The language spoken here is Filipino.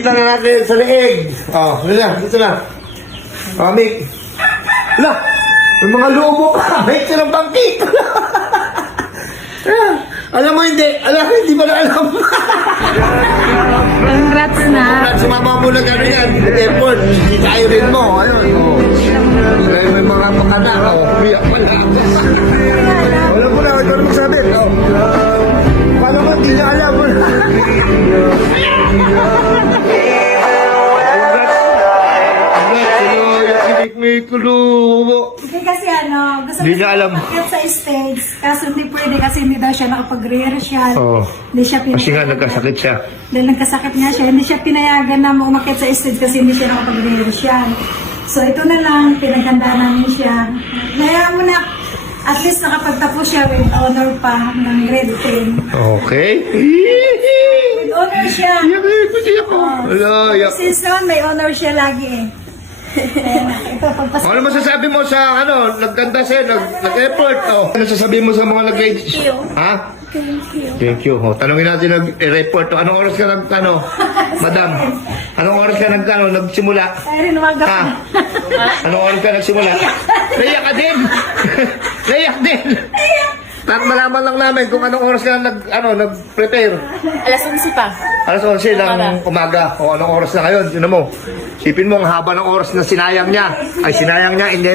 Kita na natin sa leeg. Oh, dito na. Oh, Mick. Hala, may mga lumo pa. May ito ng bangkit. Alam mo hindi ba na alam. Congrats na. Congrats, sumama mo na gano'n yan. Airport, tayo rin mo. Ayun, oh. May mga pakana. Oh, umiyak pala. Wala mo na, ito na magsabi. Oh. Paano mo, hindi na alam mo na. May kulubo. Hindi kasi gusto Hindi niya alam. Bakit sa stage, kaso hindi pwede kasi hindi daw siya nakapag-rehearsal. Oo. Hindi siya pinayagan. Kasi nga nagkasakit siya. Dahil nagkasakit nga siya, hindi siya pinayagan na umakit sa stage kasi hindi siya nakapag-rehearsal. So ito na lang, pinaganda namin siya. Kaya mo na, at least nakapagtapos siya with honor pa ng grade 10. Okay. With honor siya. Pwede ako. Wala, yak. Since noon, may honor siya lagi eh. Ayan na, ito, pagpasok. Ano masasabi mo sa nagkanta sa'yo, nag-effort? Oh. Ano sasabihin mo sa mga nag-grade? Thank you. Ha? Thank you. Thank you. Oh, tanongin natin nag-report. Anong oras ka madam? Anong oras ka nagsimula? Kaya rin umaga Ha? Anong oras ka nagsimula? Naiyak ka din. Naiyak din. At malaman lang namin kung anong oras ka nag-prepare. Alas 11 pa. Alas 11 ng umaga. O anong oras na ngayon? Yun mo. Sipin mo ang haba ng oras na sinayang niya. Ay, sinayang niya. Hindi,